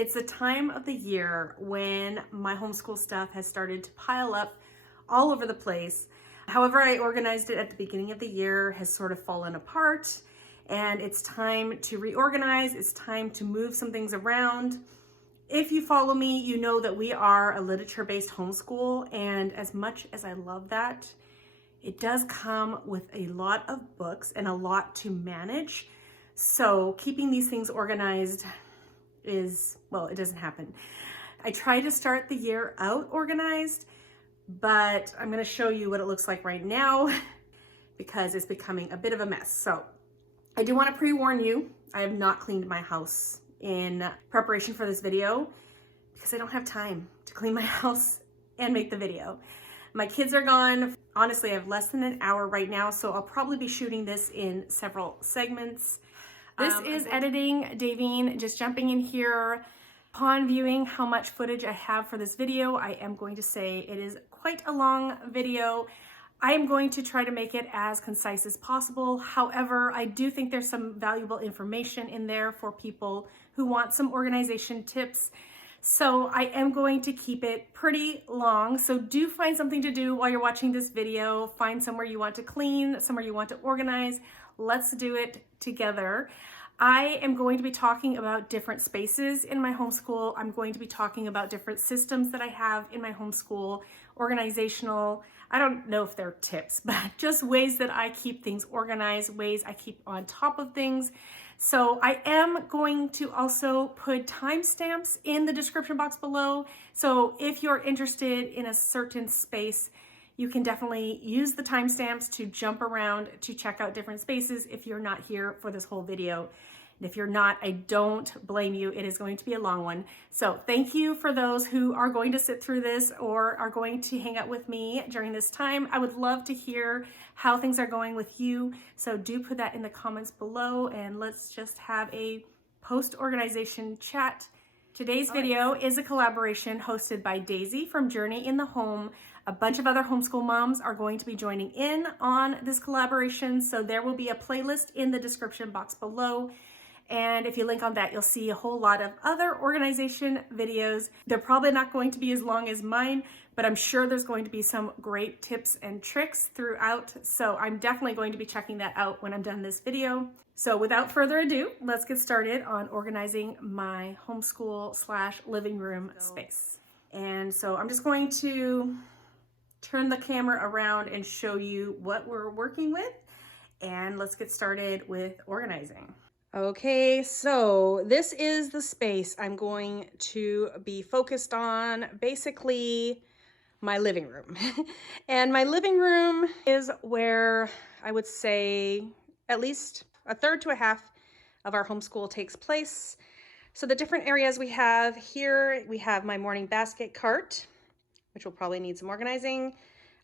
It's the time of the year when my homeschool stuff has started to pile up all over the place. However, I organized it at the beginning of the year has sort of fallen apart, and it's time to reorganize. It's time to move some things around. If you follow me, you know that we are a literature-based homeschool, and as much as I love that, it does come with a lot of books and a lot to manage. So keeping these things organized is, well, it doesn't happen. I try to start the year out organized, but I'm going to show you what it looks like right now because it's becoming a bit of a mess. So I do want to pre-warn you, I have not cleaned my house in preparation for this video because I don't have time to clean my house and make the video. My kids are gone. Honestly, I have less than an hour right now, so I'll probably be shooting this in several segments. This is editing. Davine just jumping in here. Upon viewing how much footage I have for this video, I am going to say it is quite a long video. I am going to try to make it as concise as possible. However, I do think there's some valuable information in there for people who want some organization tips. So I am going to keep it pretty long. So do find something to do while you're watching this video. Find somewhere you want to clean, somewhere you want to organize. Let's do it together. I am going to be talking about different spaces in my homeschool. I'm going to be talking about different systems that I have in my homeschool, organizational. I don't know if they're tips, but just ways that I keep things organized, ways I keep on top of things. So I am going to also put timestamps in the description box below. So if you're interested in a certain space, you can definitely use the timestamps to jump around to check out different spaces if you're not here for this whole video. And if you're not, I don't blame you. It is going to be a long one. So thank you for those who are going to sit through this or are going to hang out with me during this time. I would love to hear how things are going with you. So do put that in the comments below and let's just have a post-organization chat. Today's video is a collaboration hosted by Daisy from Journey in the Home. A bunch of other homeschool moms are going to be joining in on this collaboration. So there will be a playlist in the description box below. And if you link on that, you'll see a whole lot of other organization videos. They're probably not going to be as long as mine, but I'm sure there's going to be some great tips and tricks throughout. So I'm definitely going to be checking that out when I'm done this video. So without further ado, let's get started on organizing my homeschool / living room space. And so I'm just going to turn the camera around and show you what we're working with. And let's get started with organizing. Okay, so this is the space I'm going to be focused on, basically my living room. And my living room is where I would say at least a third to a half of our homeschool takes place. So the different areas we have here, we have my morning basket cart, which will probably need some organizing.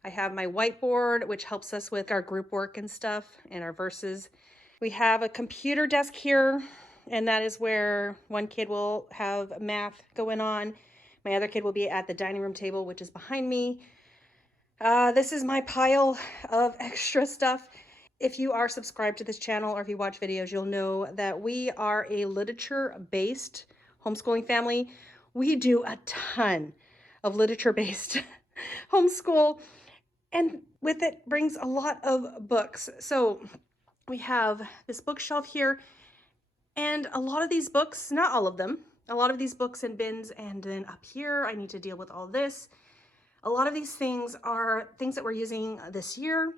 I have my whiteboard, which helps us with our group work and stuff and our verses. We have a computer desk here, and that is where one kid will have math going on. My other kid will be at the dining room table, which is behind me. This is my pile of extra stuff. If you are subscribed to this channel or if you watch videos, you'll know that we are a literature-based homeschooling family. We do a ton of literature-based homeschool, and with it brings a lot of books. So we have this bookshelf here, and a lot of these books, not all of them, a lot of these books in bins, and then up here I need to deal with all this. A lot of these things are things that we're using this year.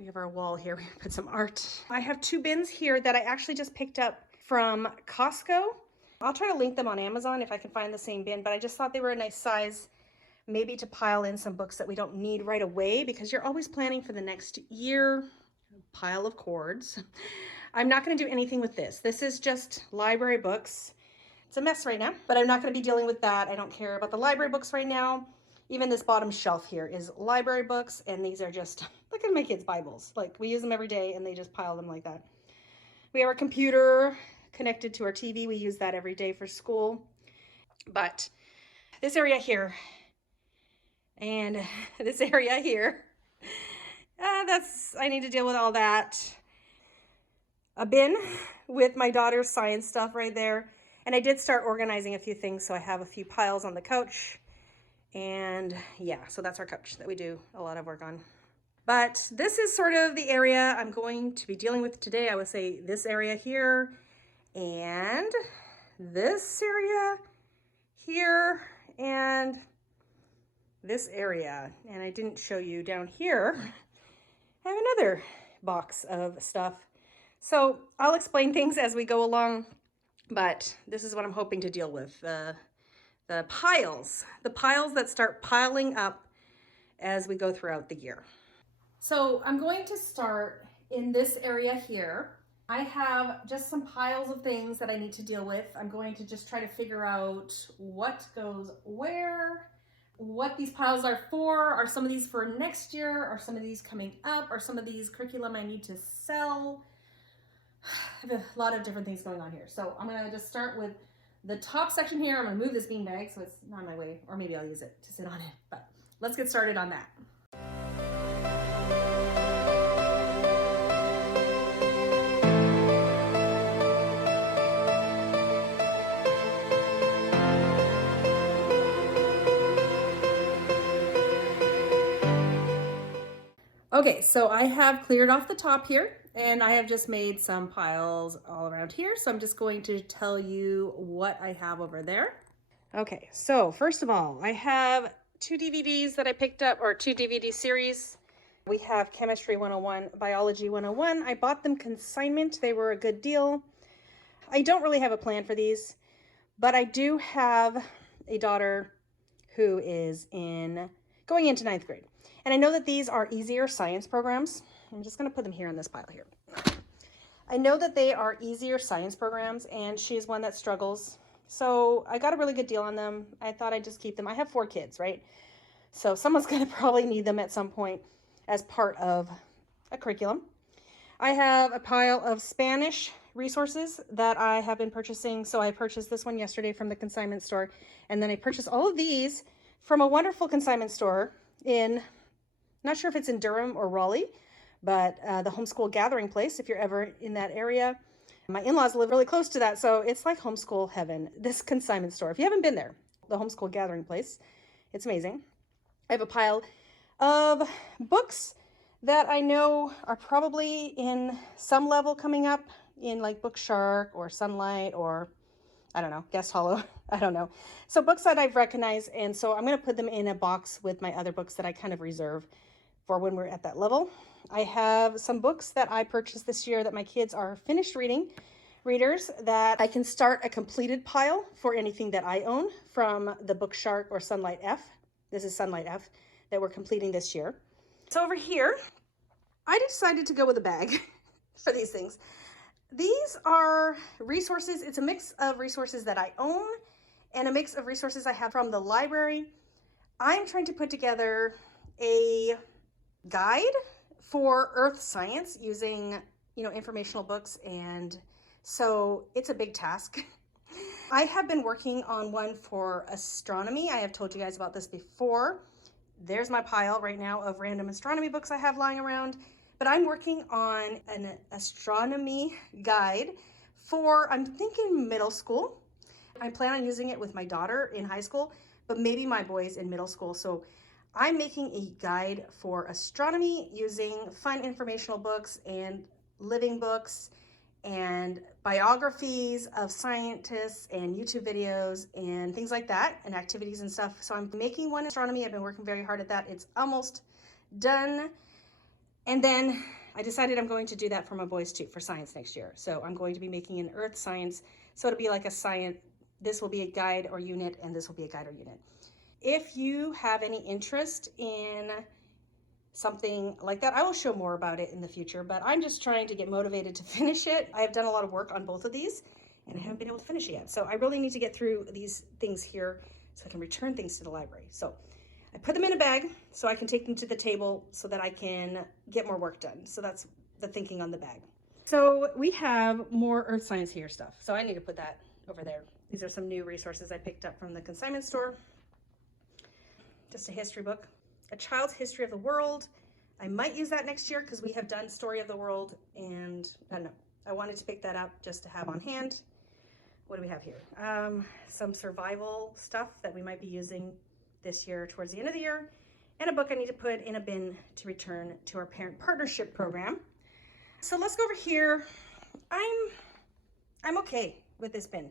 We have our wall here, we put some art. I have 2 bins here that I actually just picked up from Costco. I'll try to link them on Amazon if I can find the same bin, but I just thought they were a nice size, maybe to pile in some books that we don't need right away, because you're always planning for the next year. Pile of cords. I'm not going to do anything with this. This is just library books. It's a mess right now, but I'm not going to be dealing with that. I don't care about the library books right now. Even this bottom shelf here is library books, and these are just, look at my kids' Bibles. Like, we use them every day, and they just pile them like that. We have our computer connected to our TV. We use that every day for school. But this area here and this area here, I need to deal with all that. A bin with my daughter's science stuff right there. And I did start organizing a few things, so I have a few piles on the couch. And yeah, so that's our couch that we do a lot of work on. But this is sort of the area I'm going to be dealing with today. I would say this area here and this area here and this area. And I didn't show you down here. I have another box of stuff. So I'll explain things as we go along, but this is what I'm hoping to deal with. The piles that start piling up as we go throughout the year. So I'm going to start in this area here. I have just some piles of things that I need to deal with. I'm going to just try to figure out what goes where, what these piles are for. Are some of these for next year? Are some of these coming up? Are some of these curriculum I need to sell? I have a lot of different things going on here. So I'm gonna just start with the top section here. I'm gonna move this beanbag so it's not in my way, or maybe I'll use it to sit on it, but let's get started on that. Okay, so I have cleared off the top here and I have just made some piles all around here. So I'm just going to tell you what I have over there. Okay, so first of all, I have 2 DVDs that I picked up, or 2 DVD series. We have Chemistry 101, Biology 101. I bought them consignment. They were a good deal. I don't really have a plan for these, but I do have a daughter who is going into 9th grade. And I know that these are easier science programs. I'm just going to put them here on this pile here. I know that they are easier science programs, and she's one that struggles. So I got a really good deal on them. I thought I'd just keep them. I have 4 kids, right? So someone's going to probably need them at some point as part of a curriculum. I have a pile of Spanish resources that I have been purchasing. So I purchased this one yesterday from the consignment store. And then I purchased all of these from a wonderful consignment store in, not sure if it's in Durham or Raleigh, but the Homeschool Gathering Place, if you're ever in that area. My in-laws live really close to that, so it's like homeschool heaven, this consignment store. If you haven't been there, the Homeschool Gathering Place, it's amazing. I have a pile of books that I know are probably in some level coming up in like Bookshark or Sunlight or, I don't know, Guest Hollow. I don't know. So books that I've recognized, and so I'm going to put them in a box with my other books that I kind of reserve for when we're at that level. I have some books that I purchased this year that my kids are finished readers that I can start a completed pile for anything that I own from the Bookshark or Sunlight F. This is Sunlight F that we're completing this year. So over here, I decided to go with a bag for these things. These are resources. It's a mix of resources that I own and a mix of resources I have from the library. I'm trying to put together a guide for earth science using, informational books, and so it's a big task. I have been working on one for astronomy. I have told you guys about this before. There's my pile right now of random astronomy books I have lying around, but I'm working on an astronomy guide for, I'm thinking, middle school. I plan on using it with my daughter in high school, but maybe my boys in middle school. So I'm making a guide for astronomy using fun informational books and living books and biographies of scientists and YouTube videos and things like that, and activities and stuff. So I'm making one astronomy. I've been working very hard at that. It's almost done. And then I decided I'm going to do that for my boys too, for science next year. So I'm going to be making an earth science. So it'll be like a science, this will be a guide or unit, and this will be a guide or unit. If you have any interest in something like that, I will show more about it in the future, but I'm just trying to get motivated to finish it. I have done a lot of work on both of these and I haven't been able to finish it yet. So I really need to get through these things here so I can return things to the library. So I put them in a bag so I can take them to the table so that I can get more work done. So that's the thinking on the bag. So we have more earth science here stuff. So I need to put that over there. These are some new resources I picked up from the consignment store. Just a history book, a child's history of the world. I might use that next year because we have done story of the world, and I don't know. I wanted to pick that up just to have on hand. what do we have here? Some survival stuff that we might be using this year towards the end of the year, and a book I need to put in a bin to return to our parent partnership program. So let's go over here. I'm okay with this bin.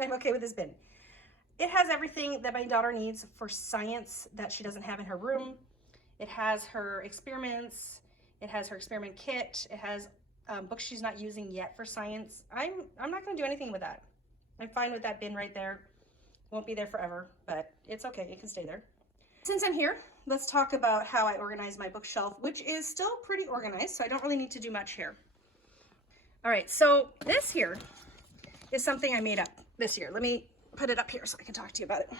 I'm okay with this bin. It has everything that my daughter needs for science that she doesn't have in her room. It has her experiments. It has her experiment kit. It has books she's not using yet for science. I'm not going to do anything with that. I'm fine with that bin right there. Won't be there forever, but it's okay. It can stay there. Since I'm here, let's talk about how I organize my bookshelf, which is still pretty organized, so I don't really need to do much here. All right, so this here is something I made up this year. Let me put it up here so I can talk to you about it.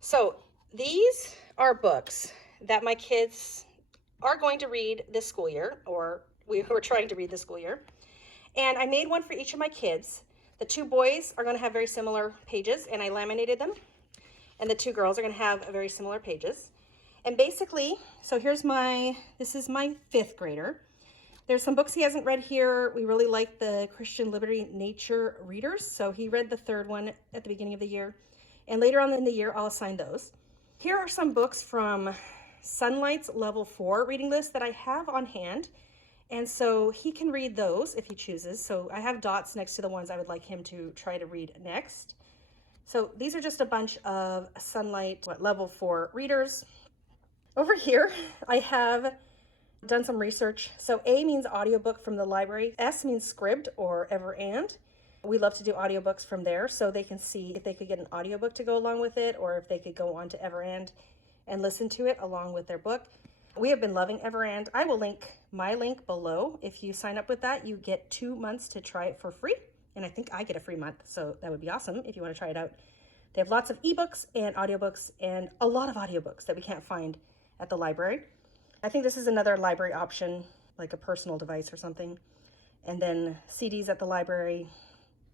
So these are books that my kids are going to read this school year, or we were trying to read this school year. And I made one for each of my kids. The 2 boys are going to have very similar pages, and I laminated them. And the 2 girls are going to have very similar pages. And basically, so this is my 5th grader. There's some books he hasn't read here. We really like the Christian Liberty Nature Readers. So he read the 3rd one at the beginning of the year. And later on in the year, I'll assign those. Here are some books from Sunlight's Level 4 reading list that I have on hand. And so he can read those if he chooses. So I have dots next to the ones I would like him to try to read next. So these are just a bunch of Sunlight Level 4 readers. Over here, I have done some research. So A means audiobook from the library. S means Scribd or Ever And. We love to do audiobooks from there, so they can see if they could get an audiobook to go along with it, or if they could go on to Ever And listen to it along with their book. We have been loving Ever And. I will link my link below. If you sign up with that, you get 2 months to try it for free. And I think I get a free month, so that would be awesome if you want to try it out. They have lots of ebooks and audiobooks, and a lot of audiobooks that we can't find at the library. I think this is another library option, like a personal device or something. And then CDs at the library,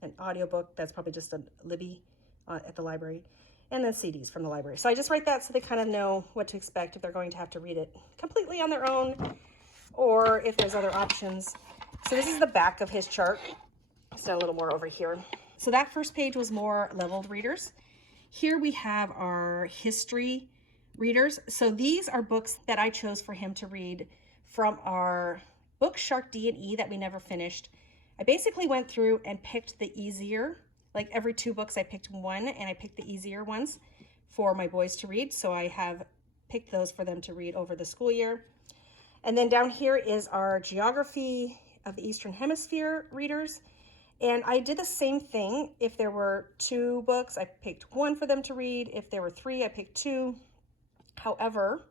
an audiobook, that's probably just a Libby at the library, and then CDs from the library. So I just write that so they kind of know what to expect if they're going to have to read it completely on their own, or if there's other options. So this is the back of his chart. It's done a little more over here. So that first page was more leveled readers. Here we have our history readers. So these are books that I chose for him to read from our book Shark D&E that we never finished. I basically went through and picked the easier, like every 2 books I picked one, and I picked the easier ones for my boys to read. So I have picked those for them to read over the school year. And then down here is our geography of the Eastern Hemisphere readers. And I did the same thing. If there were 2 books, I picked 1 for them to read. If there were 3, I picked 2. However,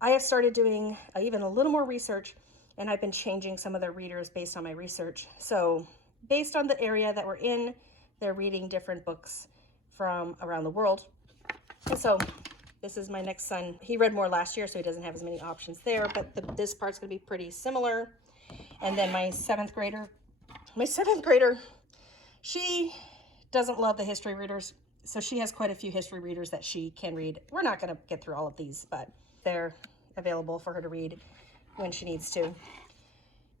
I have started doing even a little more research, and I've been changing some of their readers based on my research. So based on the area that we're in, they're reading different books from around the world. And so this is my next son. He read more last year, so he doesn't have as many options there, but this part's gonna be pretty similar. And then my seventh grader, she doesn't love the history readers. So she has quite a few history readers that she can read. We're not gonna get through all of these, but they're available for her to read when she needs to.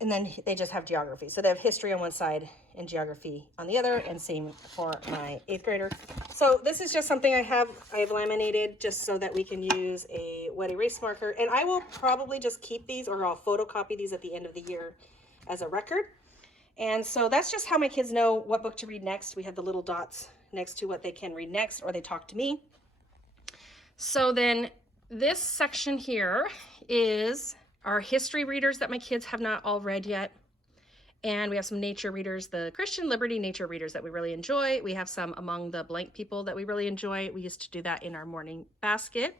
And then they just have geography. So they have history on one side and geography on the other, and same for my 8th grader. So this is just something I have laminated just so that we can use a wet erase marker. And I will probably just keep these, or I'll photocopy these at the end of the year as a record. And so that's just how my kids know what book to read next. We have the little dots next to what they can read next, or they talk to me. So then this section here is our history readers that my kids have not all read yet. And we have some nature readers, the Christian Liberty Nature Readers that we really enjoy. We have some Among the Blank People that we really enjoy. We used to do that in our morning basket.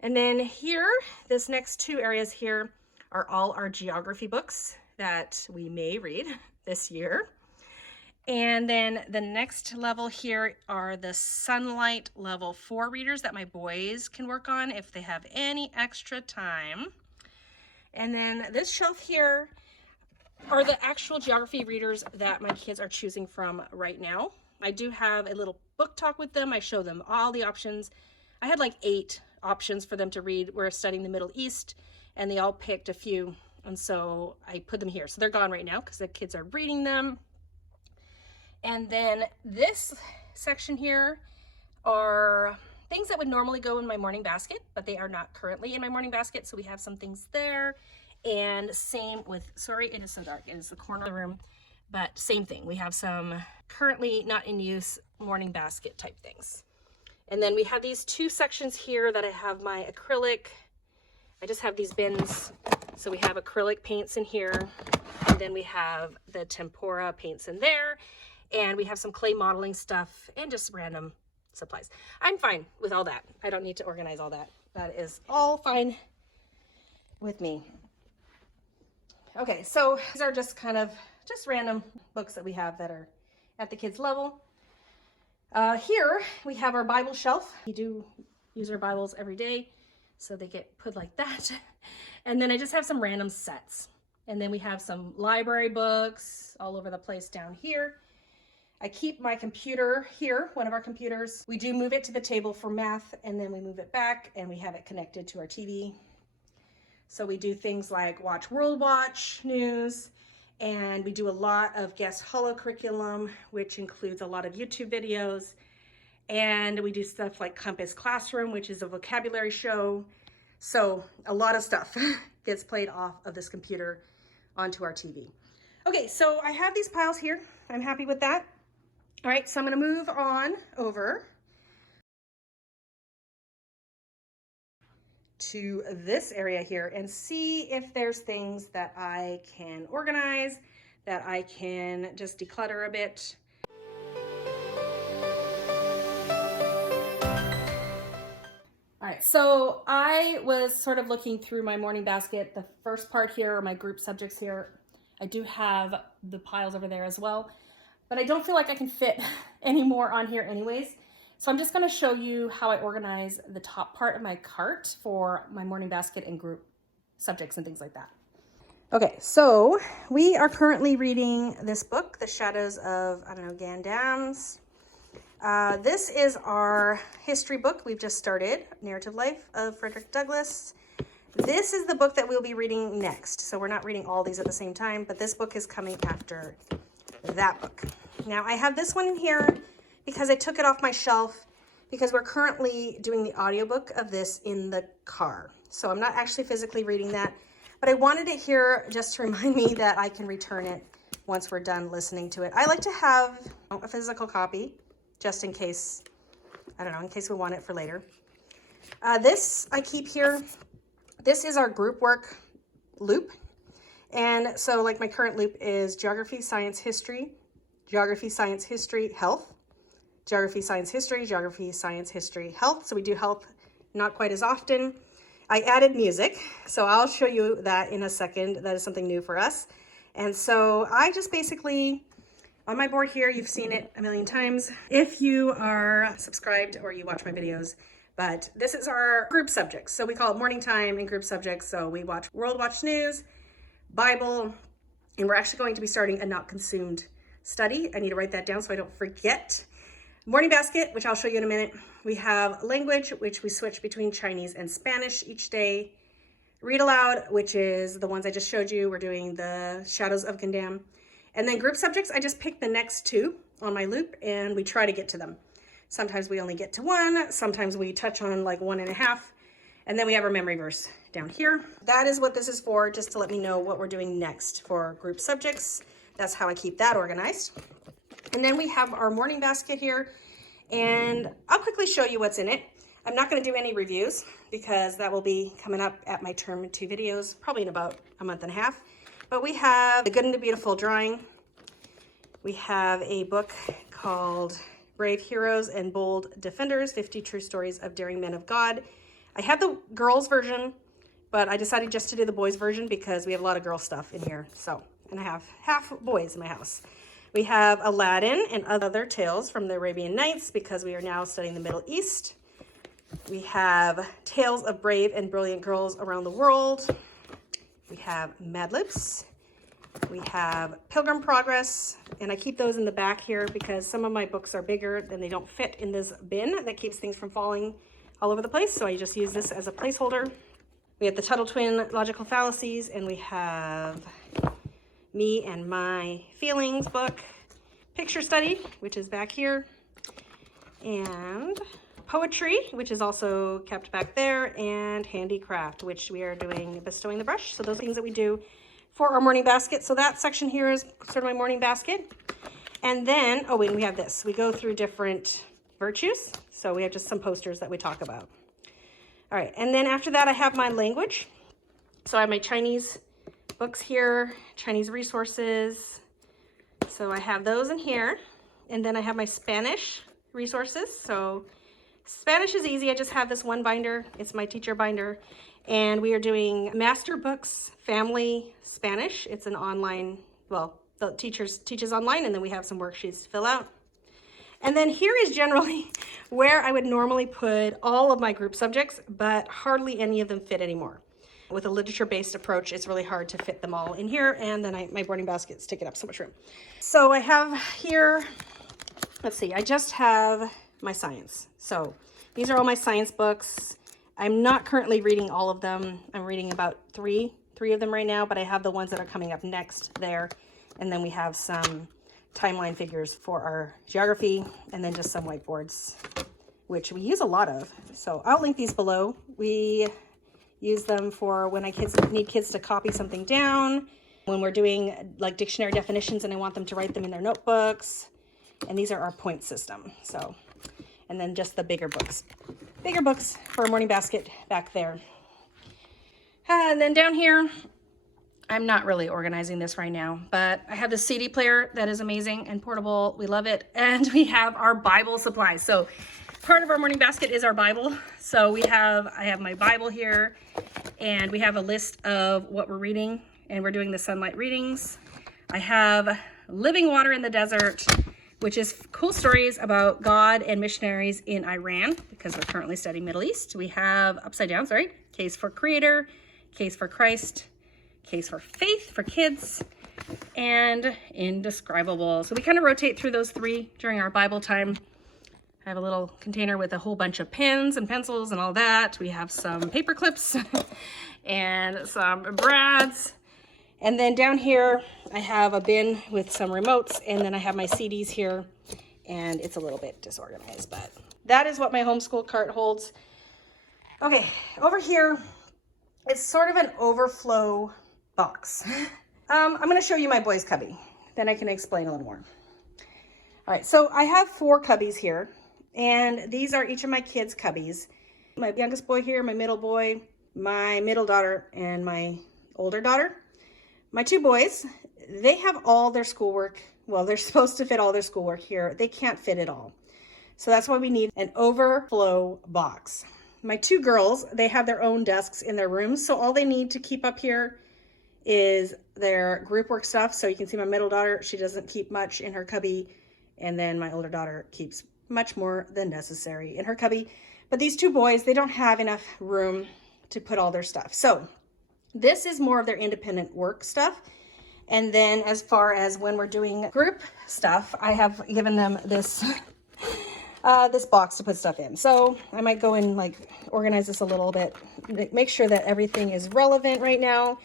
And then here, this next 2 areas here are all our geography books that we may read this year. And then the next level here are the Sunlight Level 4 readers that my boys can work on if they have any extra time. And then this shelf here are the actual geography readers that my kids are choosing from right now. I do have a little book talk with them. I show them all the options. I had like 8 options for them to read. We're studying the Middle East, and they all picked a few. And so I put them here. So they're gone right now because the kids are reading them. And then this section here are things that would normally go in my morning basket, but they are not currently in my morning basket. So we have some things there. And same with, sorry, it is so dark. It is the corner of the room, but same thing. We have some currently not in use morning basket type things. And then we have these two sections here that I have my acrylic. I just have these bins. So we have acrylic paints in here, and then we have the tempera paints in there, and we have some clay modeling stuff and just random supplies. I'm fine with all that. I don't need to organize all that. That is all fine with me. Okay, so these are just kind of just random books that we have that are at the kids' level. Here we have our Bible shelf. We do use our Bibles every day, so they get put like that. And then I just have some random sets. And then we have some library books all over the place down here. I keep my computer here, one of our computers. We do move it to the table for math, and then we move it back and we have it connected to our TV. So we do things like watch World Watch News, and we do a lot of guest holo curriculum, which includes a lot of YouTube videos. And we do stuff like Compass Classroom, which is a vocabulary show. So a lot of stuff gets played off of this computer onto our TV. Okay, so I have these piles here. I'm happy with that. All right, so I'm gonna move on over to this area here and see if there's things that I can organize, that I can just declutter a bit. All right, so I was sort of looking through my morning basket. The first part here are my group subjects here. I do have the piles over there as well, but I don't feel like I can fit any more on here anyways. So I'm just gonna show you how I organize the top part of my cart for my morning basket and group subjects and things like that. Okay, so we are currently reading this book, The Shadows of, Gandams. This is our history book we've just started, Narrative Life of Frederick Douglass. This is the book that we'll be reading next. So we're not reading all these at the same time, but this book is coming after that book. Now I have this one in here because I took it off my shelf because we're currently doing the audiobook of this in the car. So I'm not actually physically reading that, but I wanted it here just to remind me that I can return it once we're done listening to it. I like to have a physical copy just in case, in case we want it for later. This I keep here. This is our group work loop. And so like my current loop is geography, science, history, health, geography, science, history, health. So we do health not quite as often. I added music, so I'll show you that in a second. That is something new for us. And so I just basically, on my board here, you've seen it a million times if you are subscribed or you watch my videos, but this is our group subjects. So we call it morning time and group subjects. So we watch World Watch News, Bible, and we're actually going to be starting a not consumed study. I need to write that down so I don't forget. Morning basket, which I'll show you in a minute. We have language, which we switch between Chinese and Spanish each day. Read aloud, which is the ones I just showed you. We're doing the Shadows of Gandam. And then group subjects, I just pick the next two on my loop and we try to get to them. Sometimes we only get to one, sometimes we touch on like 1.5, and then we have our memory verse down here. That is what this is for, just to let me know what we're doing next for group subjects. That's how I keep that organized. And then we have our morning basket here, and I'll quickly show you what's in it. I'm not gonna do any reviews because that will be coming up at my Term 2 videos, probably in about a month and a half. But we have The Good and the Beautiful Drawing. We have a book called Brave Heroes and Bold Defenders, 50 True Stories of Daring Men of God. I had the girls version, but I decided just to do the boys version because we have a lot of girl stuff in here. So, and I have half boys in my house. We have Aladdin and other tales from the Arabian Nights because we are now studying the Middle East. We have Tales of Brave and Brilliant Girls Around the World. We have Mad Libs. We have Pilgrim Progress, and I keep those in the back here because some of my books are bigger and they don't fit in this bin that keeps things from falling all over the place. So I just use this as a placeholder. We have the Tuttle Twin Logical Fallacies, and we have Me and My Feelings book. picture study, which is back here, and poetry, which is also kept back there, and handicraft, which we are doing bestowing the brush. So those are things that we do for our morning basket. So that section here is sort of my morning basket. And then, oh, and we have this. We go through different virtues. So we have just some posters that we talk about. All right, and then after that, I have my language. So I have my Chinese books here, Chinese resources. So I have those in here. And then I have my Spanish resources. So Spanish is easy. I just have this one binder. It's my teacher binder. And we are doing Master Books Family Spanish. It's an online, well, the teaches online, and then we have some worksheets to fill out. And then here is generally where I would normally put all of my group subjects, but hardly any of them fit anymore. With a literature-based approach, it's really hard to fit them all in here, and then my boarding basket's taking up so much room. So I have here, let's see, I just have my science. So these are all my science books. I'm not currently reading all of them. I'm reading about three of them right now, but I have the ones that are coming up next there. And then we have some timeline figures for our geography, and then just some whiteboards, which we use a lot of. So I'll link these below. We use them for when need kids to copy something down, when we're doing like dictionary definitions and I want them to write them in their notebooks. And these are our point system. So, and then just the bigger books for a morning basket back there. And then down here, I'm not really organizing this right now, but I have the CD player that is amazing and portable. We love it. And we have our Bible supplies. So part of our morning basket is our Bible. So I have my Bible here, and we have a list of what we're reading, and we're doing the sunlight readings. I have Living Water in the Desert, which is cool stories about God and missionaries in Iran, because we're currently studying Middle East. We have Upside Down, Case for Creator, Case for Christ, Case for Faith for kids, and Indescribable. So we kind of rotate through those three during our Bible time. I have a little container with a whole bunch of pens and pencils and all that. We have some paper clips and some brads. And then down here, I have a bin with some remotes, and then I have my CDs here, and it's a little bit disorganized, but that is what my homeschool cart holds. Okay, over here, it's sort of an overflow box. I'm gonna show you my boys' cubby, then I can explain a little more. All right, so I have 4 cubbies here, and these are each of my kids' cubbies. My youngest boy here, my middle boy, my middle daughter, and my older daughter. My 2 boys, they have all their schoolwork. Well, they're supposed to fit all their schoolwork here. They can't fit it all. So that's why we need an overflow box. My 2 girls, they have their own desks in their rooms. So all they need to keep up here is their group work stuff. So you can see my middle daughter, she doesn't keep much in her cubby. And then my older daughter keeps much more than necessary in her cubby. But these 2 boys, they don't have enough room to put all their stuff. So this is more of their independent work stuff. And then as far as when we're doing group stuff, I have given them this this box to put stuff in. So I might go and like organize this a little bit, make sure that everything is relevant right now.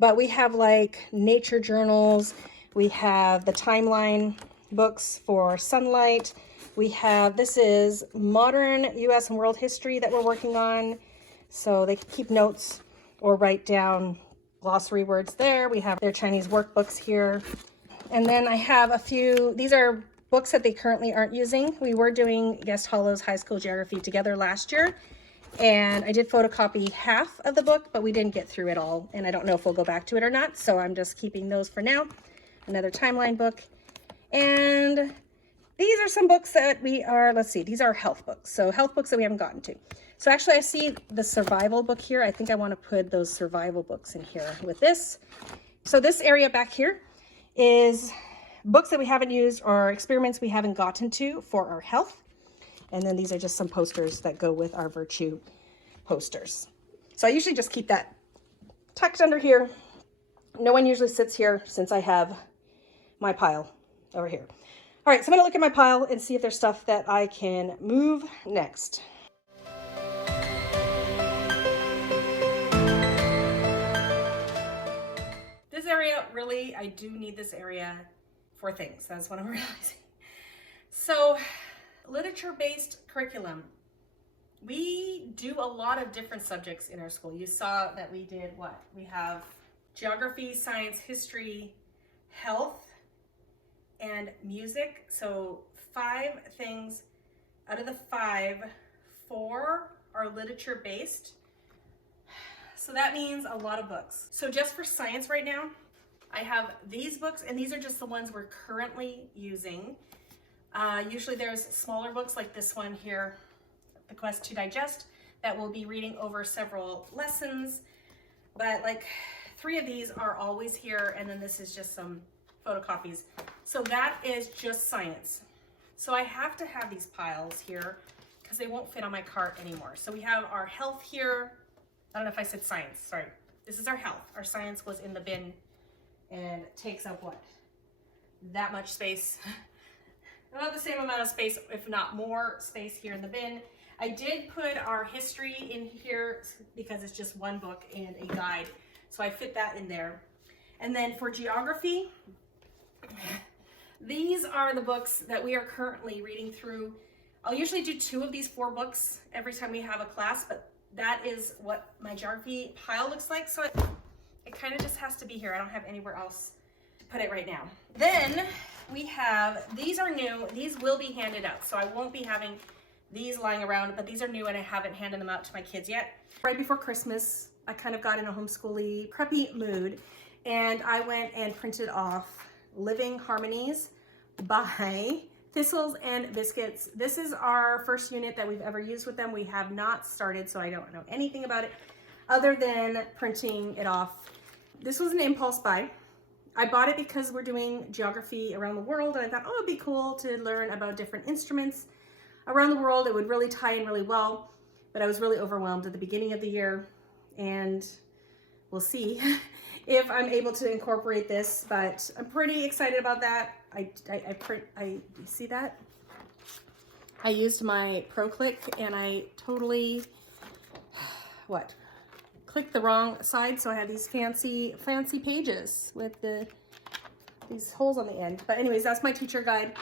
But we have like nature journals. We have the timeline books for sunlight. We have, this is modern US and world history that we're working on. So they can keep notes or write down glossary words there. We have their Chinese workbooks here. And then I have a few, these are books that they currently aren't using. We were doing Guest Hollow's High School Geography together last year. And I did photocopy half of the book, but we didn't get through it all. And I don't know if we'll go back to it or not. So I'm just keeping those for now. Another timeline book. And these are some books that we are, let's see, these are health books. So health books that we haven't gotten to. So actually I see the survival book here. I think I want to put those survival books in here with this. So this area back here is books that we haven't used or experiments we haven't gotten to for our health. And then these are just some posters that go with our virtue posters. So I usually just keep that tucked under here. No one usually sits here since I have my pile over here. All right, so I'm gonna look at my pile and see if there's stuff that I can move next. This area, really, I do need this area 4 things. That's what I'm realizing. So, literature-based curriculum. We do a lot of different subjects in our school. You saw that we did what? We have geography, science, history, health, and music. So 5 things. Out of the 5, 4 are literature-based. So that means a lot of books. So just for science right now, I have these books, and these are just the ones we're currently using. Usually there's smaller books like this one here, The Quest to Digest, that we'll be reading over several lessons. But like 3 of these are always here, and then this is just some photocopies. So that is just science. So I have to have these piles here because they won't fit on my cart anymore. So we have our health here. I don't know if I said science, sorry. This is our health. Our science was in the bin and takes up what? That much space. About the same amount of space, if not more space here in the bin. I did put our history in here because it's just 1 book and a guide. So I fit that in there. And then for geography, these are the books that we are currently reading through. I'll usually do 2 of these 4 books every time we have a class, but that is what my geography pile looks like. So it kind of just has to be here. I don't have anywhere else to put it right now. Then we have, these are new. These will be handed out. So I won't be having these lying around, but these are new and I haven't handed them out to my kids yet. Right before Christmas, I kind of got in a homeschooly preppy mood, and I went and printed off Living Harmonies by Thistles and Biscuits. This is our first unit that we've ever used with them. We have not started, so I don't know anything about it other than printing it off. This was an impulse buy. I bought it because we're doing geography around the world, and I thought, oh, it'd be cool to learn about different instruments around the world. It would really tie in really well, but I was really overwhelmed at the beginning of the year, and we'll see if I'm able to incorporate this, but I'm pretty excited about that. You see that? I used my Pro Click and I totally, clicked the wrong side, so I have these fancy pages with these holes on the end. But anyways, that's my teacher guide.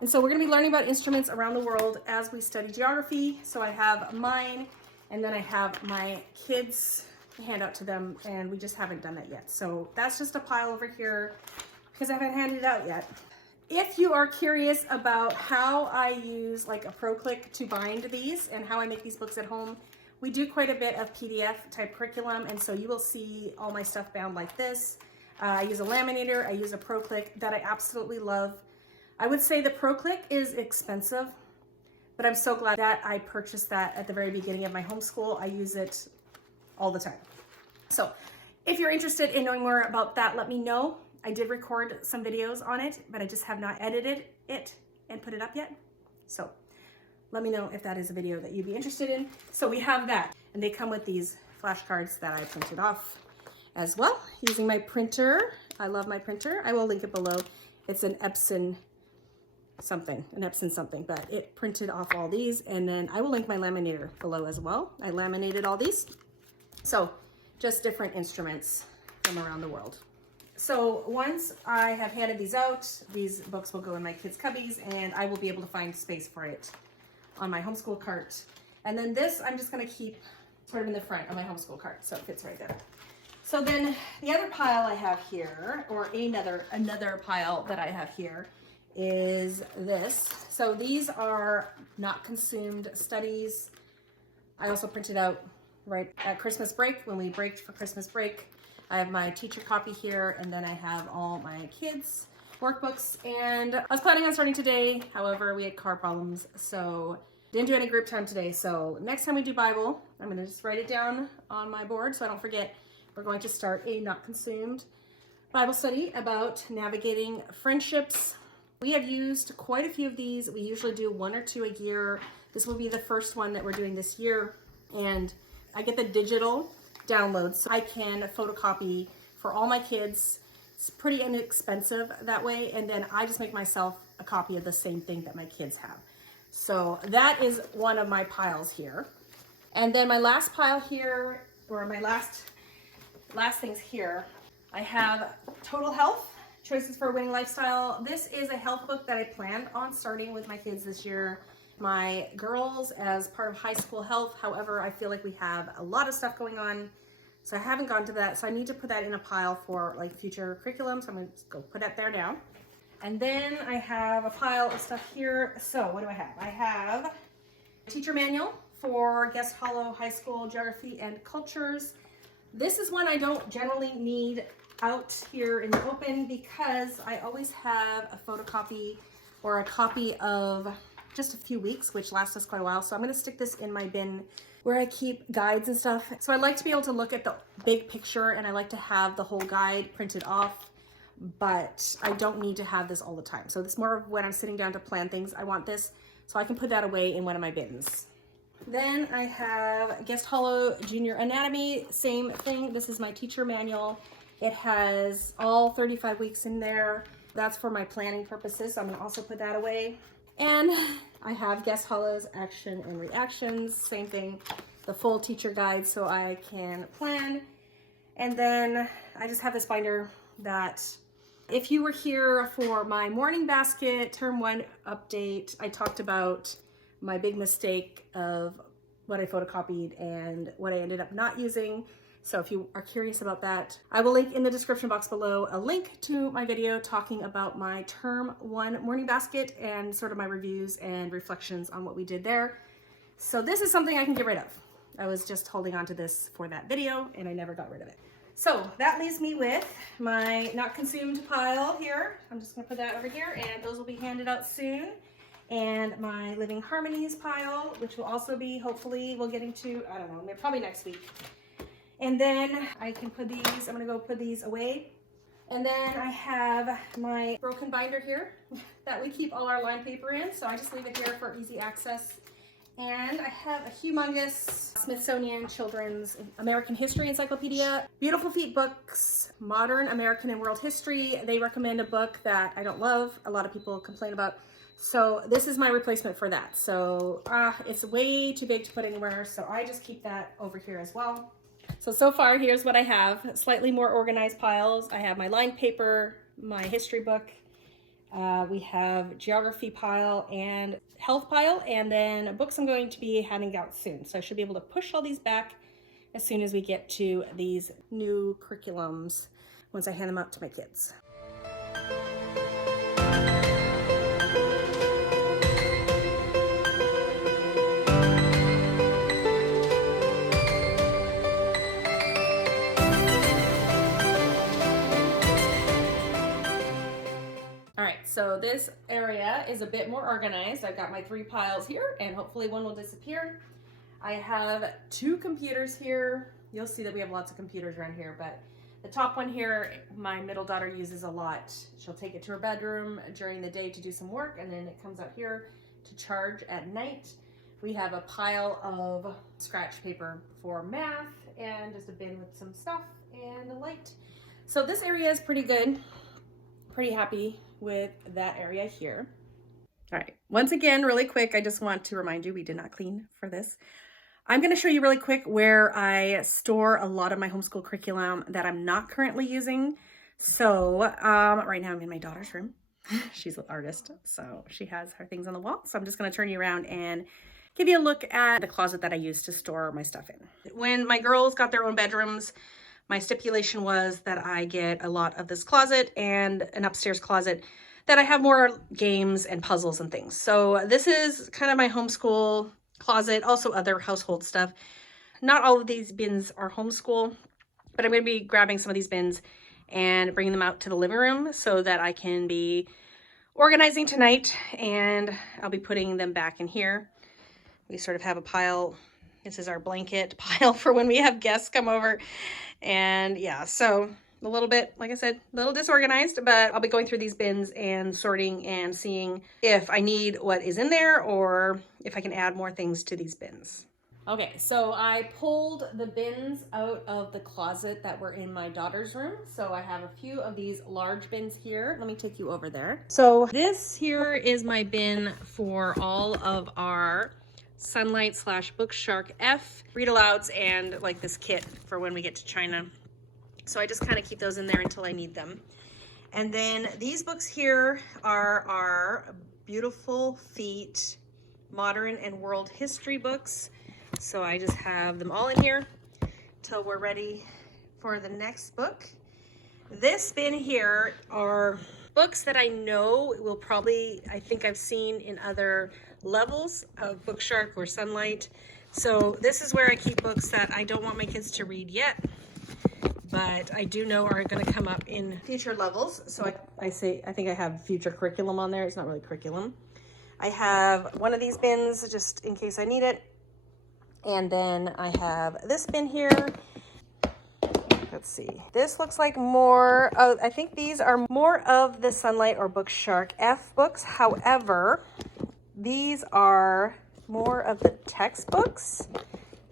And so we're gonna be learning about instruments around the world as we study geography. So I have mine, and then I have my kids' handout to them, and we just haven't done that yet. So that's just a pile over here because I haven't handed it out yet. If you are curious about how I use like a Pro Click to bind these and how I make these books at home, we do quite a bit of PDF type curriculum, and so you will see all my stuff bound like this. I use a laminator, I use a Pro Click that I absolutely love. I would say the Pro Click is expensive, but I'm so glad that I purchased that at the very beginning of my homeschool. I use it all the time. So if you're interested in knowing more about that, let me know. I did record some videos on it, but I just have not edited it and put it up yet. So let me know if that is a video that you'd be interested in. So we have that, and they come with these flashcards that I printed off as well using my printer. I love my printer. I will link it below. It's an Epson something, but it printed off all these, and then I will link my laminator below as well. I laminated all these. So just different instruments from around the world. So once I have handed these out, these books will go in my kids' cubbies, and I will be able to find space for it on my homeschool cart. And then this I'm just gonna keep sort of in the front of my homeschool cart, so it fits right there. So then the other pile I have here, or another pile that I have here, is this. So these are not consumed studies. I also printed out right at Christmas break, when we braked for Christmas break. I have my teacher copy here, and then I have all my kids' workbooks. And I was planning on starting today, however, we had car problems, so didn't do any group time today. So next time we do Bible, I'm gonna just write it down on my board so I don't forget. We're going to start a not consumed Bible study about navigating friendships. We have used quite a few of these. We usually do 1 or 2 a year. This will be the first one that we're doing this year. And I get the digital downloads, so I can photocopy for all my kids. It's pretty inexpensive that way. And then I just make myself a copy of the same thing that my kids have. So that is one of my piles here. And then my last pile here, or my last things here, I have Total Health Choices for a Winning Lifestyle. This is a health book that I planned on starting with my kids this year. My girls as part of high school health. However, I feel like we have a lot of stuff going on, so I haven't gone to that. So I need to put that in a pile for like future curriculum. So I'm gonna just go put that there now. And then I have a pile of stuff here. So what do I have? I have a teacher manual for Guest Hollow High School Geography and Cultures. This is one I don't generally need out here in the open because I always have a photocopy or a copy of just a few weeks, which lasts us quite a while. So I'm going to stick this in my bin where I keep guides and stuff. So I like to be able to look at the big picture, and I like to have the whole guide printed off, but I don't need to have this all the time. So this is more of when I'm sitting down to plan things. I want this so I can put that away in one of my bins. Then I have Guest Hollow Junior Anatomy, same thing. This is my teacher manual. It has all 35 weeks in there. That's for my planning purposes, so I'm gonna also put that away. And I have Guest Hollow's Action and Reactions, same thing, the full teacher guide so I can plan. And then I just have this binder that if you were here for my morning basket term 1 update, I talked about my big mistake of what I photocopied and what I ended up not using. So if you are curious about that, I will link in the description box below a link to my video talking about my term 1 morning basket and sort of my reviews and reflections on what we did there. So this is something I can get rid of. I was just holding on to this for that video and I never got rid of it. So that leaves me with my not consumed pile here. I'm just gonna put that over here and those will be handed out soon. And my Living Harmonies pile, which will also be, hopefully, we'll get into, I don't know, probably next week. And then I can put these, I'm gonna go put these away. And then I have my broken binder here that we keep all our line paper in. So I just leave it here for easy access. And I have a humongous Smithsonian Children's American History Encyclopedia. Beautiful Feet books, Modern American and World History. They recommend a book that I don't love. A lot of people complain about. So this is my replacement for that. So it's way too big to put anywhere. So I just keep that over here as well. So far, here's what I have. Slightly more organized piles. I have my lined paper, my history book. We have geography pile and health pile, and then books I'm going to be handing out soon. So I should be able to push all these back as soon as we get to these new curriculums once I hand them out to my kids. So this area is a bit more organized. I've got my 3 piles here and hopefully one will disappear. I have 2 computers here. You'll see that we have lots of computers around here, but the top one here, my middle daughter uses a lot. She'll take it to her bedroom during the day to do some work, and then it comes out here to charge at night. We have a pile of scratch paper for math and just a bin with some stuff and a light. So this area is pretty good. Pretty happy with that area here. All right, once again, really quick, I just want to remind you we did not clean for this. I'm going to show you really quick where I store a lot of my homeschool curriculum that I'm not currently using. So right now I'm in my daughter's room. She's an artist, so she has her things on the wall. So I'm just going to turn you around and give you a look at the closet that I use to store my stuff in. When my girls got their own bedrooms, my stipulation was that I get a lot of this closet and an upstairs closet that I have more games and puzzles and things. So this is kind of my homeschool closet, also other household stuff. Not all of these bins are homeschool, but I'm going to be grabbing some of these bins and bringing them out to the living room so that I can be organizing tonight, and I'll be putting them back in here. We sort of have a pile. This is our blanket pile for when we have guests come over. And yeah, so a little bit, like I said, a little disorganized, but I'll be going through these bins and sorting and seeing if I need what is in there or if I can add more things to these bins. Okay, so I pulled the bins out of the closet that were in my daughter's room. So I have a few of these large bins here. Let me take you over there. So this here is my bin for all of our Sunlight / Book Shark F read alouds and like this kit for when we get to China. So I just kind of keep those in there until I need them. And then these books here are our Beautiful Feet Modern and World History books. So I just have them all in here till we're ready for the next book. This bin here are books that I know will probably, I think I've seen in other levels of Bookshark or Sunlight. So this is where I keep books that I don't want my kids to read yet, but I do know are going to come up in future levels. So I think I have future curriculum on there. It's not really curriculum. I have one of these bins just in case I need it. And then I have this bin here. Let's see. This looks like more, I think these are more of the Sunlight or Bookshark F books. However, these are more of the textbooks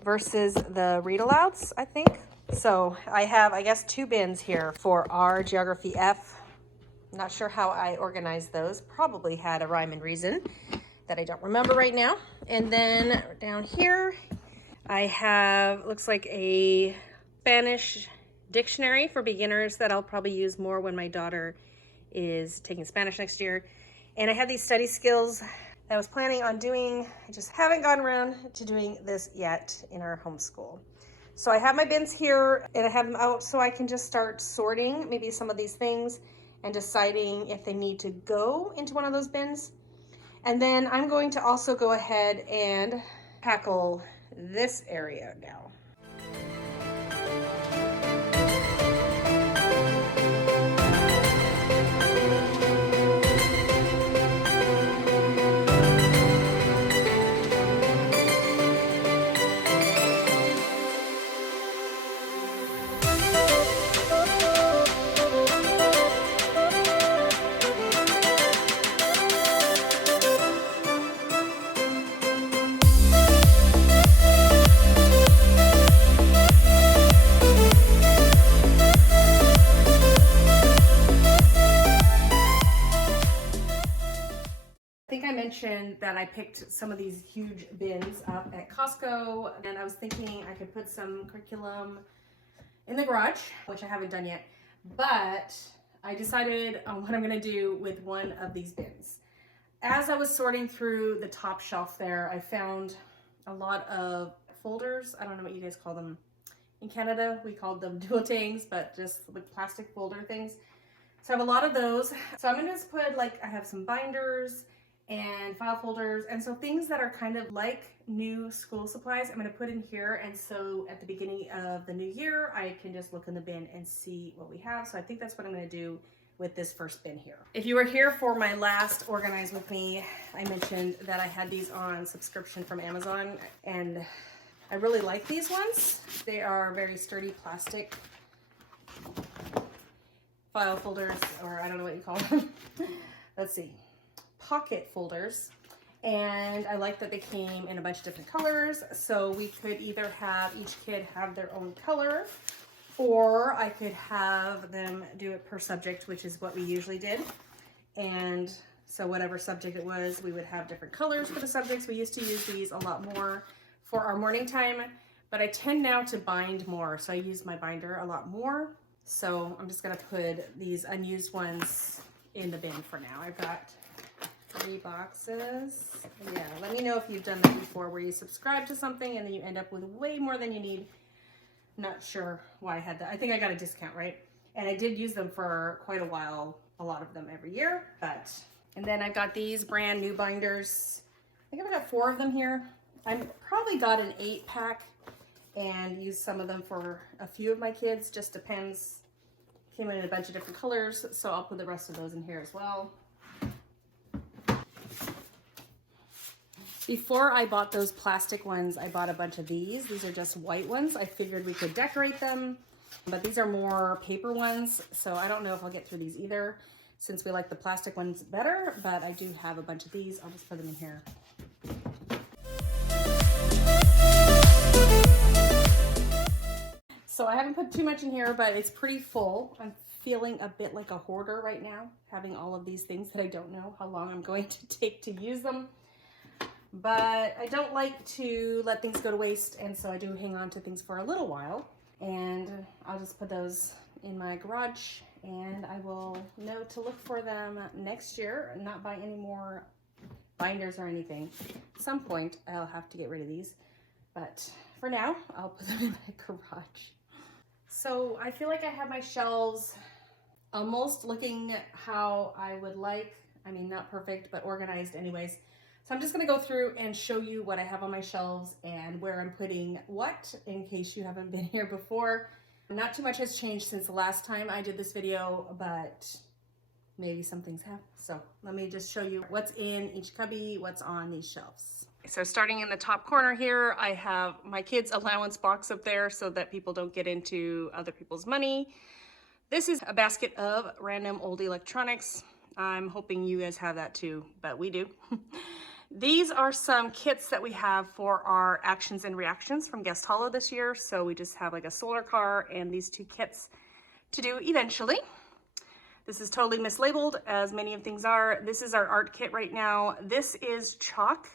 versus the read-alouds, I think. So I have, I guess, two bins here for our Geography F. Not sure how I organized those. Probably had a rhyme and reason that I don't remember right now. And then down here, I have, looks like a Spanish dictionary for beginners that I'll probably use more when my daughter is taking Spanish next year. And I have these study skills that I was planning on doing. I just haven't gotten around to doing this yet in our homeschool. So I have my bins here and I have them out so I can just start sorting maybe some of these things and deciding if they need to go into one of those bins. And then I'm going to also go ahead and tackle this area now. That I picked some of these huge bins up at Costco, and I was thinking I could put some curriculum in the garage, which I haven't done yet, but I decided on what I'm going to do with one of these bins. As I was sorting through the top shelf there, I found a lot of folders. I don't know what you guys call them. In Canada, we called them duotangs, but just with plastic folder things. So I have a lot of those. So I'm going to just put, like, I have some binders and file folders, and so things that are kind of like new school supplies I'm going to put in here, and so at the beginning of the new year I can just look in the bin and see what we have. So I think that's what I'm going to do with this first bin here. If you were here for my last Organize With Me, I mentioned that I had these on subscription from Amazon, and I really like these ones. They are very sturdy plastic file folders, or I don't know what you call them. Let's see. Pocket folders, and I like that they came in a bunch of different colors, so we could either have each kid have their own color, or I could have them do it per subject, which is what we usually did. And so whatever subject it was, we would have different colors for the subjects. We used to use these a lot more for our morning time, but I tend now to bind more, so I use my binder a lot more. So I'm just going to put these unused ones in the bin for now. I've got 3 boxes. Yeah, let me know if you've done that before, where you subscribe to something and then you end up with way more than you need. Not sure why I had that. I think I got a discount, right? And I did use them for quite a while, a lot of them every year. And then I've got these brand new binders. I think I've got 4 of them here. I probably got an 8-pack and used some of them for a few of my kids. Just depends. Came in a bunch of different colors, so I'll put the rest of those in here as well. Before I bought those plastic ones, I bought a bunch of these. These are just white ones. I figured we could decorate them, but these are more paper ones, so I don't know if I'll get through these either, since we like the plastic ones better, but I do have a bunch of these. I'll just put them in here. So I haven't put too much in here, but it's pretty full. I'm feeling a bit like a hoarder right now, having all of these things that I don't know how long I'm going to take to use them. But I don't like to let things go to waste, and so I do hang on to things for a little while. And I'll just put those in my garage and I will know to look for them next year and not buy any more binders or anything. At some point, I'll have to get rid of these, but for now, I'll put them in my garage. So I feel like I have my shelves almost looking how I would like. I mean, not perfect, but organized anyways. So I'm just gonna go through and show you what I have on my shelves and where I'm putting what, in case you haven't been here before. Not too much has changed since the last time I did this video, but maybe some things have. So let me just show you what's in each cubby, what's on these shelves. So starting in the top corner here, I have my kids' allowance box up there so that people don't get into other people's money. This is a basket of random old electronics. I'm hoping you guys have that too, but we do. These are some kits that we have for our actions and reactions from Guest Hollow this year. So we just have like a solar car and these two kits to do eventually. This is totally mislabeled, as many of things are. This is our art kit right now. This is chalk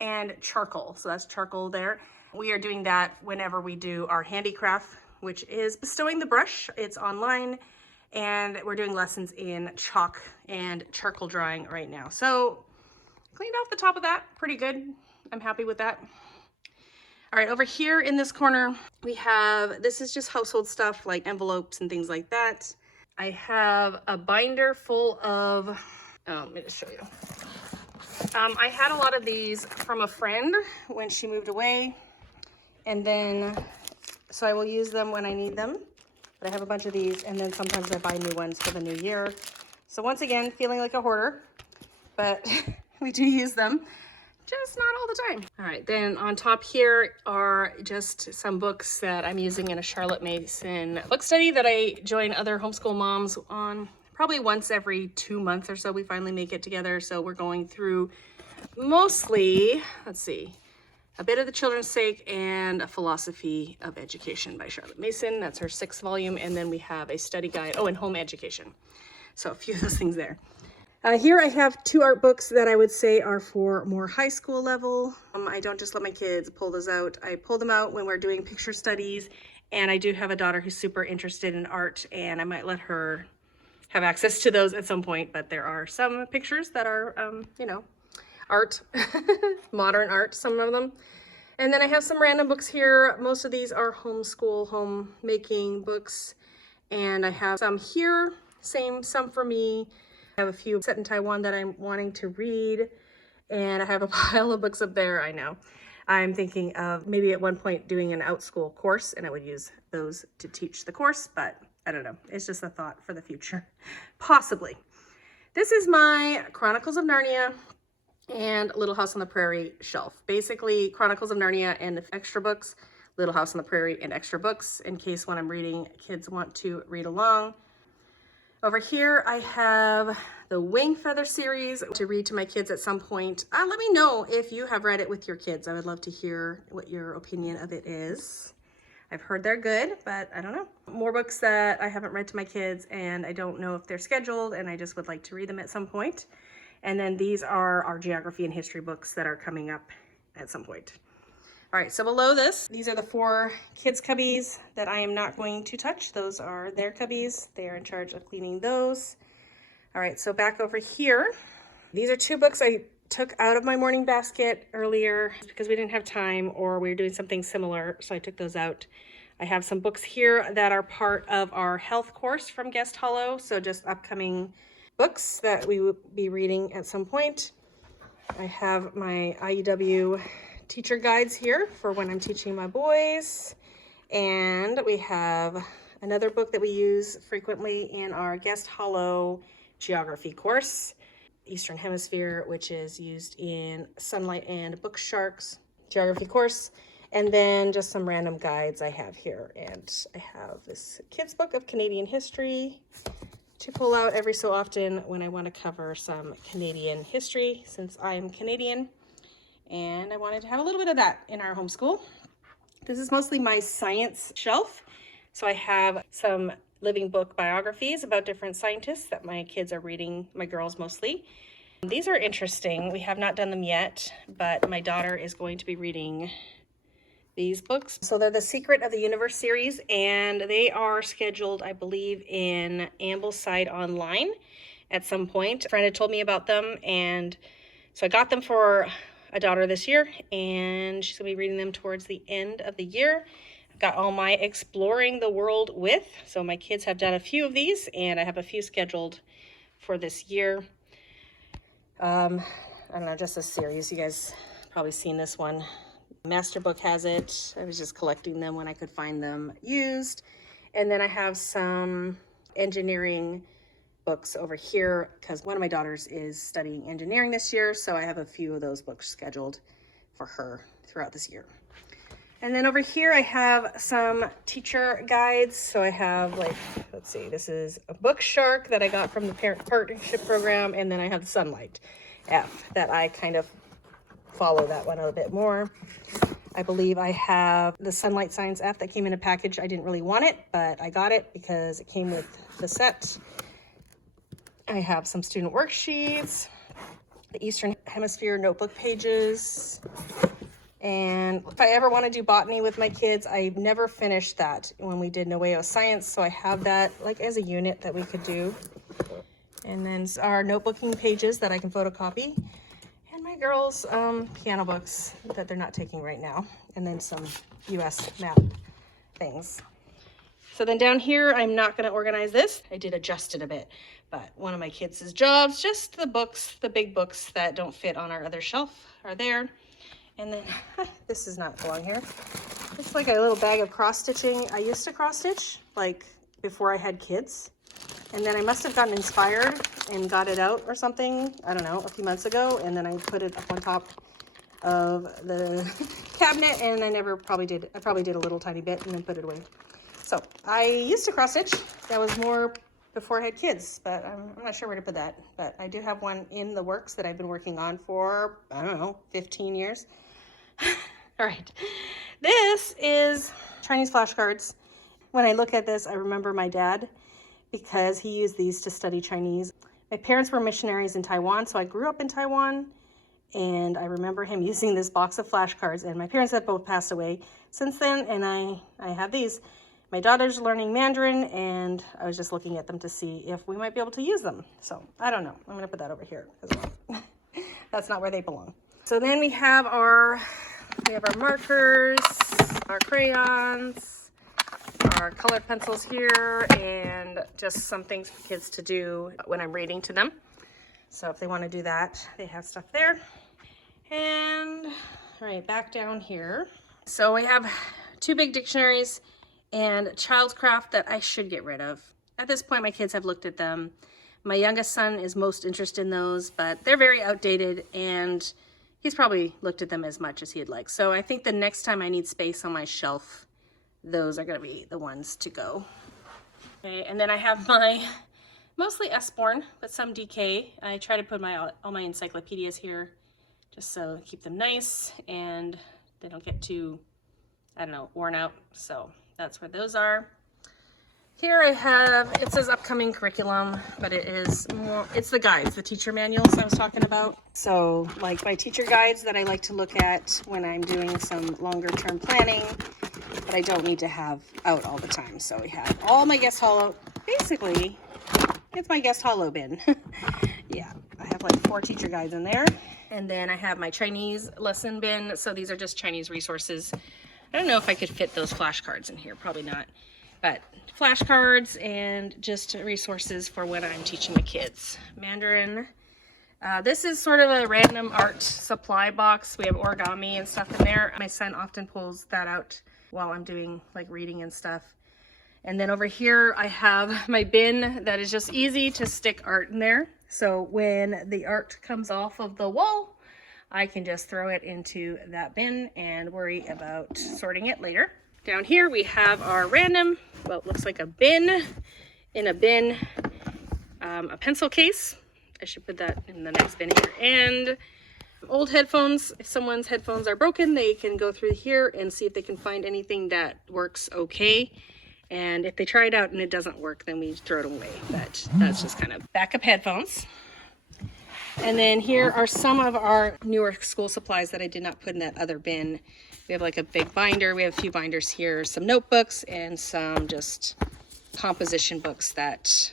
and charcoal. So that's charcoal there. We are doing that whenever we do our handicraft, which is bestowing the brush. It's online, and we're doing lessons in chalk and charcoal drawing right now. So cleaned off the top of that pretty good. I'm happy with that. All right, over here in this corner, we have, this is just household stuff like envelopes and things like that. I have a binder full of, let me just show you. I had a lot of these from a friend when she moved away, and then, so I will use them when I need them, but I have a bunch of these, and then sometimes I buy new ones for the new year. So once again, feeling like a hoarder, but we do use them, just not all the time. All right, then on top here are just some books that I'm using in a Charlotte Mason book study that I join other homeschool moms on. Probably once every 2 months or so, we finally make it together. So we're going through mostly, let's see, A Bit of the Children's Sake and A Philosophy of Education by Charlotte Mason. That's her 6th volume. And then we have a study guide, and home education. So a few of those things there. Here I have 2 art books that I would say are for more high school level. I don't just let my kids pull those out. I pull them out when we're doing picture studies, and I do have a daughter who's super interested in art, and I might let her have access to those at some point, but there are some pictures that are, you know, art, modern art, some of them. And then I have some random books here. Most of these are homeschool, homemaking books, and I have some here, some for me. I have a few set in Taiwan that I'm wanting to read, and I have a pile of books up there. I know. I'm thinking of maybe at one point doing an outschool course, and I would use those to teach the course, but I don't know. It's just a thought for the future, possibly. This is my Chronicles of Narnia and Little House on the Prairie shelf. Basically, Chronicles of Narnia and extra books, Little House on the Prairie and extra books, in case when I'm reading, kids want to read along. Over here, I have the Wing Feather series to read to my kids at some point. Let me know if you have read it with your kids. I would love to hear what your opinion of it is. I've heard they're good, but I don't know. More books that I haven't read to my kids, and I don't know if they're scheduled, and I just would like to read them at some point. And then these are our geography and history books that are coming up at some point. All right, so below this, these are the 4 kids' cubbies that I am not going to touch. Those are their cubbies. They are in charge of cleaning those. All right, so back over here, these are 2 books I took out of my morning basket earlier because we didn't have time or we were doing something similar, so I took those out. I have some books here that are part of our health course from Guest Hollow, so just upcoming books that we will be reading at some point. I have my IEW teacher guides here for when I'm teaching my boys, and we have another book that we use frequently in our Guest Hollow geography course, Eastern Hemisphere, which is used in Sunlight and Book Sharks geography course, and then just some random guides I have here. And I have this kids book of Canadian history to pull out every so often when I want to cover some Canadian history, since I'm Canadian. And I wanted to have a little bit of that in our homeschool. This is mostly my science shelf. So I have some living book biographies about different scientists that my kids are reading, my girls mostly. These are interesting. We have not done them yet, but my daughter is going to be reading these books. So they're the Secret of the Universe series, and they are scheduled, I believe, in Ambleside Online at some point. A friend had told me about them, and so I got them for a daughter this year, and she's gonna be reading them towards the end of the year. I've got all my Exploring the World with, so my kids have done a few of these, and I have a few scheduled for this year. I don't know, just a series. You guys probably seen this one. Master Book has it. I was just collecting them when I could find them used. And then I have some engineering books over here because one of my daughters is studying engineering this year, so I have a few of those books scheduled for her throughout this year. And then over here I have some teacher guides. So I have, like, let's see, this is a Book Shark that I got from the Parent Partnership Program, and then I have the Sunlight F that I kind of follow that one a little bit more. I believe I have the Sunlight Science F that came in a package. I didn't really want it, but I got it because it came with the set. I have some student worksheets, the Eastern Hemisphere notebook pages, and if I ever want to do botany with my kids, I never finished that when we did Nuevo Science, so I have that like as a unit that we could do. And then our notebooking pages that I can photocopy. My girls' piano books that they're not taking right now, and then some US map things. So then down here, I'm not going to organize this. I did adjust it a bit, but one of my kids' jobs, just the books, the big books that don't fit on our other shelf are there. And then this does not belong here. It's like a little bag of cross stitching. I used to cross stitch like before I had kids. And then I must have gotten inspired and got it out or something, I don't know, a few months ago. And then I put it up on top of the cabinet, and I probably did a little tiny bit and then put it away. So I used to cross stitch. That was more before I had kids, but I'm not sure where to put that. But I do have one in the works that I've been working on for, I don't know, 15 years. All right, this is Chinese flashcards. When I look at this, I remember my dad, because he used these to study Chinese. My parents were missionaries in Taiwan, so I grew up in Taiwan, and I remember him using this box of flashcards, and my parents have both passed away since then, and I have these. My daughter's learning Mandarin, and I was just looking at them to see if we might be able to use them. So I don't know. I'm gonna put that over here as well. That's not where they belong. So then we have our markers, our crayons, our colored pencils here, and just some things for kids to do when I'm reading to them. So if they want to do that, they have stuff there. And all right, back down here. So I have two big dictionaries and Childcraft that I should get rid of. At this point, my kids have looked at them. My youngest son is most interested in those, but they're very outdated, and he's probably looked at them as much as he'd like. So I think the next time I need space on my shelf, those are going to be the ones to go. Okay, and then I have my mostly Usborne, but some DK. I try to put all my encyclopedias here just so keep them nice and they don't get too, I don't know, worn out. So that's where those are. Here I have, it says upcoming curriculum, but it's the guides, the teacher manuals I was talking about. So like my teacher guides that I like to look at when I'm doing some longer term planning, but I don't need to have out all the time. So we have all my guest hollow, basically it's my guest hollow bin. Yeah, I have like 4 teacher guides in there. And then I have my Chinese lesson bin. So these are just Chinese resources. I don't know if I could fit those flashcards in here, probably not. But flashcards and just resources for when I'm teaching the kids Mandarin. This is sort of a random art supply box. We have origami and stuff in there. My son often pulls that out while I'm doing like reading and stuff. And then over here I have my bin that is just easy to stick art in there. So when the art comes off of the wall, I can just throw it into that bin and worry about sorting it later. Down here we have our random, well, it looks like a bin in a bin, a pencil case. I should put that in the next bin here. And old headphones. If someone's headphones are broken, they can go through here and see if they can find anything that works okay. And if they try it out and it doesn't work, then we throw it away. But that's just kind of backup headphones. And then here are some of our newer school supplies that I did not put in that other bin. We have like a big binder. We have a few binders here, some notebooks and some just composition books that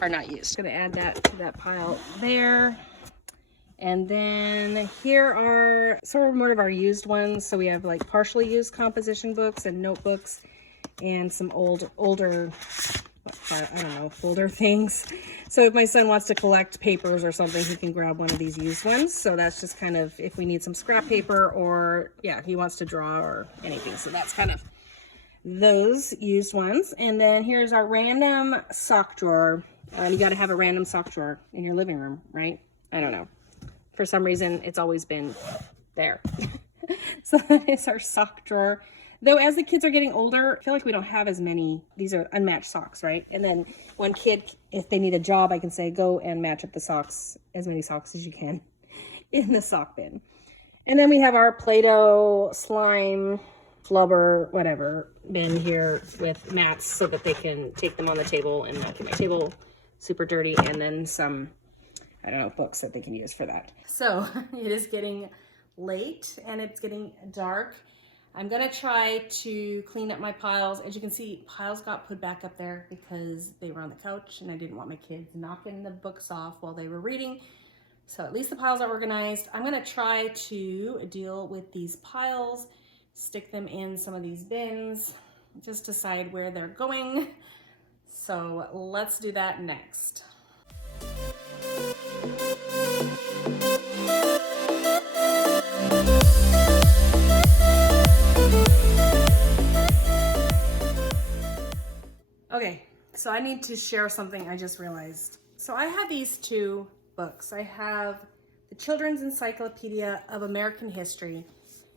are not used. I'm gonna add that to that pile there. And then here are sort of more of our used ones. So we have like partially used composition books and notebooks and some older, I don't know, folder things. So if my son wants to collect papers or something, he can grab one of these used ones. So that's just kind of if we need some scrap paper, or yeah, he wants to draw or anything. So that's kind of those used ones. And then here's our random sock drawer. You got to have a random sock drawer in your living room, right? I don't know. For some reason, it's always been there. So that is our sock drawer. Though as the kids are getting older, I feel like we don't have as many. These are unmatched socks, right? And then one kid, if they need a job, I can say, go and match up the socks, as many socks as you can in the sock bin. And then we have our Play-Doh, slime, flubber, whatever, bin here with mats so that they can take them on the table and not get my table super dirty. And then some, I don't know, books that they can use for that. So it is getting late and it's getting dark. I'm gonna try to clean up my piles. As you can see, piles got put back up there because they were on the couch and I didn't want my kids knocking the books off while they were reading. So at least the piles are organized. I'm gonna try to deal with these piles, stick them in some of these bins, just decide where they're going. So let's do that next. Okay, so I need to share something I just realized. So I have these two books. I have the Children's Encyclopedia of American History,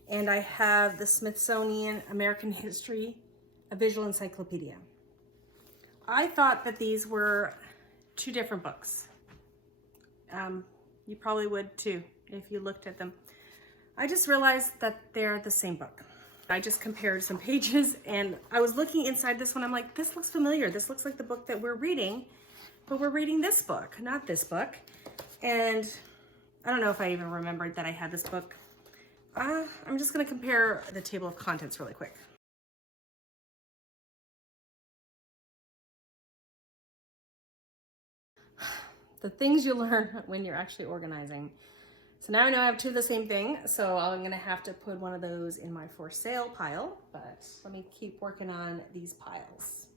and I have the Smithsonian American History, a Visual Encyclopedia. I thought that these were two different books. You probably would too if you looked at them. I just realized that they're the same book. I just compared some pages and I was looking inside this one. I'm like, this looks familiar. This looks like the book that we're reading, but we're reading this book, not this book. And I don't know if I even remembered that I had this book. I'm just gonna compare the table of contents really quick. The things you learn when you're actually organizing. So now I know I have two of the same thing, so I'm gonna have to put one of those in my for sale pile, but let me keep working on these piles.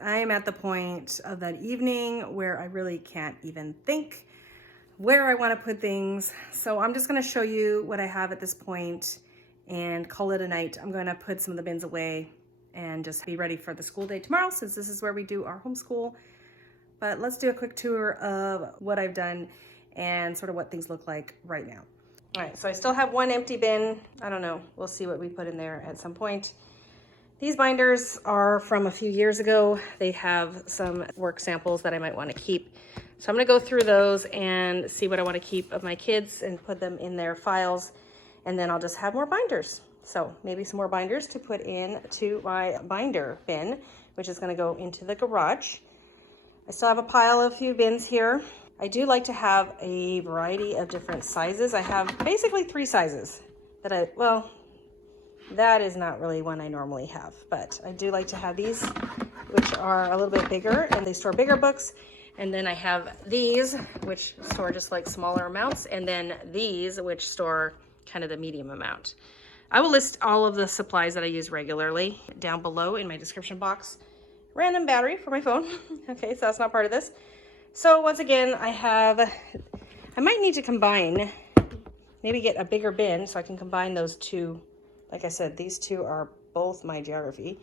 I am at the point of that evening where I really can't even think where I want to put things. So I'm just going to show you what I have at this point and call it a night. I'm going to put some of the bins away and just be ready for the school day tomorrow, since this is where we do our homeschool. But let's do a quick tour of what I've done and sort of what things look like right now. All right, so I still have one empty bin. I don't know, we'll see what we put in there at some point. These binders are from a few years ago. They have some work samples that I might want to keep. So I'm going to go through those and see what I want to keep of my kids and put them in their files. And then I'll just have more binders. So maybe some more binders to put into my binder bin, which is going to go into the garage. I still have a pile of a few bins here. I do like to have a variety of different sizes. I have basically 3 sizes that well, that is not really one I normally have, but I do like to have these, which are a little bit bigger and they store bigger books. And then I have these, which store just like smaller amounts, and then these, which store kind of the medium amount. I will list all of the supplies that I use regularly down below in my description box. Random battery for my phone. Okay, so that's not part of this. So once again, I might need to combine, maybe get a bigger bin so I can combine those two. Like I said, these two are both my geography.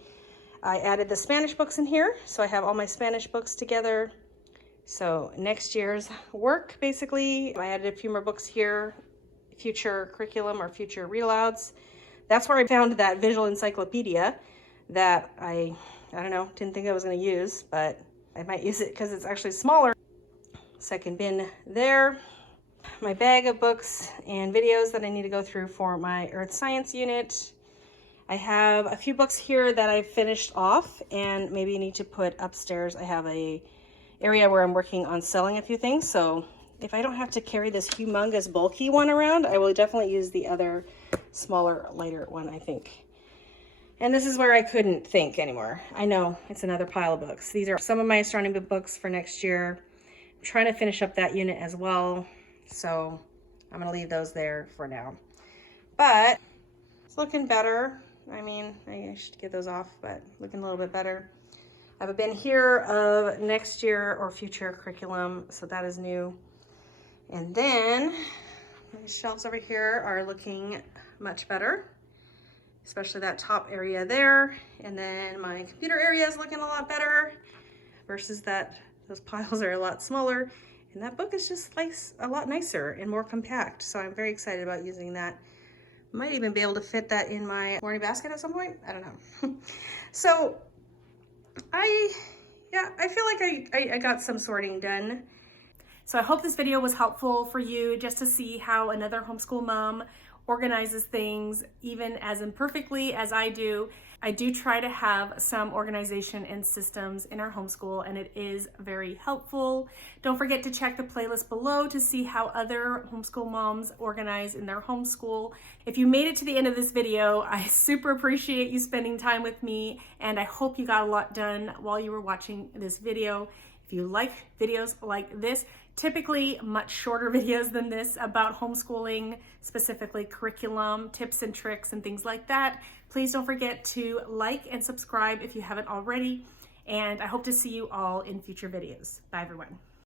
I added the Spanish books in here, so I have all my Spanish books together. So next year's work, basically, I added a few more books here, future curriculum or future read-alouds. That's where I found that visual encyclopedia that I don't know, didn't think I was going to use, but I might use it because it's actually smaller. Second bin there. My bag of books and videos that I need to go through for my Earth Science unit. I have a few books here that I've finished off and maybe need to put upstairs. I have a area where I'm working on selling a few things. So if I don't have to carry this humongous bulky one around, I will definitely use the other smaller, lighter one, I think. And this is where I couldn't think anymore. I know, it's another pile of books. These are some of my astronomy books for next year. I'm trying to finish up that unit as well. So I'm gonna leave those there for now. But it's looking better. I mean, I should get those off, but looking a little bit better. I have a bin here of next year or future curriculum, so that is new. And then the shelves over here are looking much better, especially that top area there. And then my computer area is looking a lot better versus that those piles are a lot smaller. And that book is just like a lot nicer and more compact. So I'm very excited about using that. Might even be able to fit that in my morning basket at some point. I don't know. So I feel like I got some sorting done. So I hope this video was helpful for you just to see how another homeschool mom organizes things even as imperfectly as I do. I do try to have some organization and systems in our homeschool, and it is very helpful. Don't forget to check the playlist below to see how other homeschool moms organize in their homeschool. If you made it to the end of this video, I super appreciate you spending time with me, and I hope you got a lot done while you were watching this video. If you like videos like this, typically much shorter videos than this about homeschooling, specifically curriculum, tips and tricks and things like that, please don't forget to like and subscribe if you haven't already. And I hope to see you all in future videos. Bye everyone.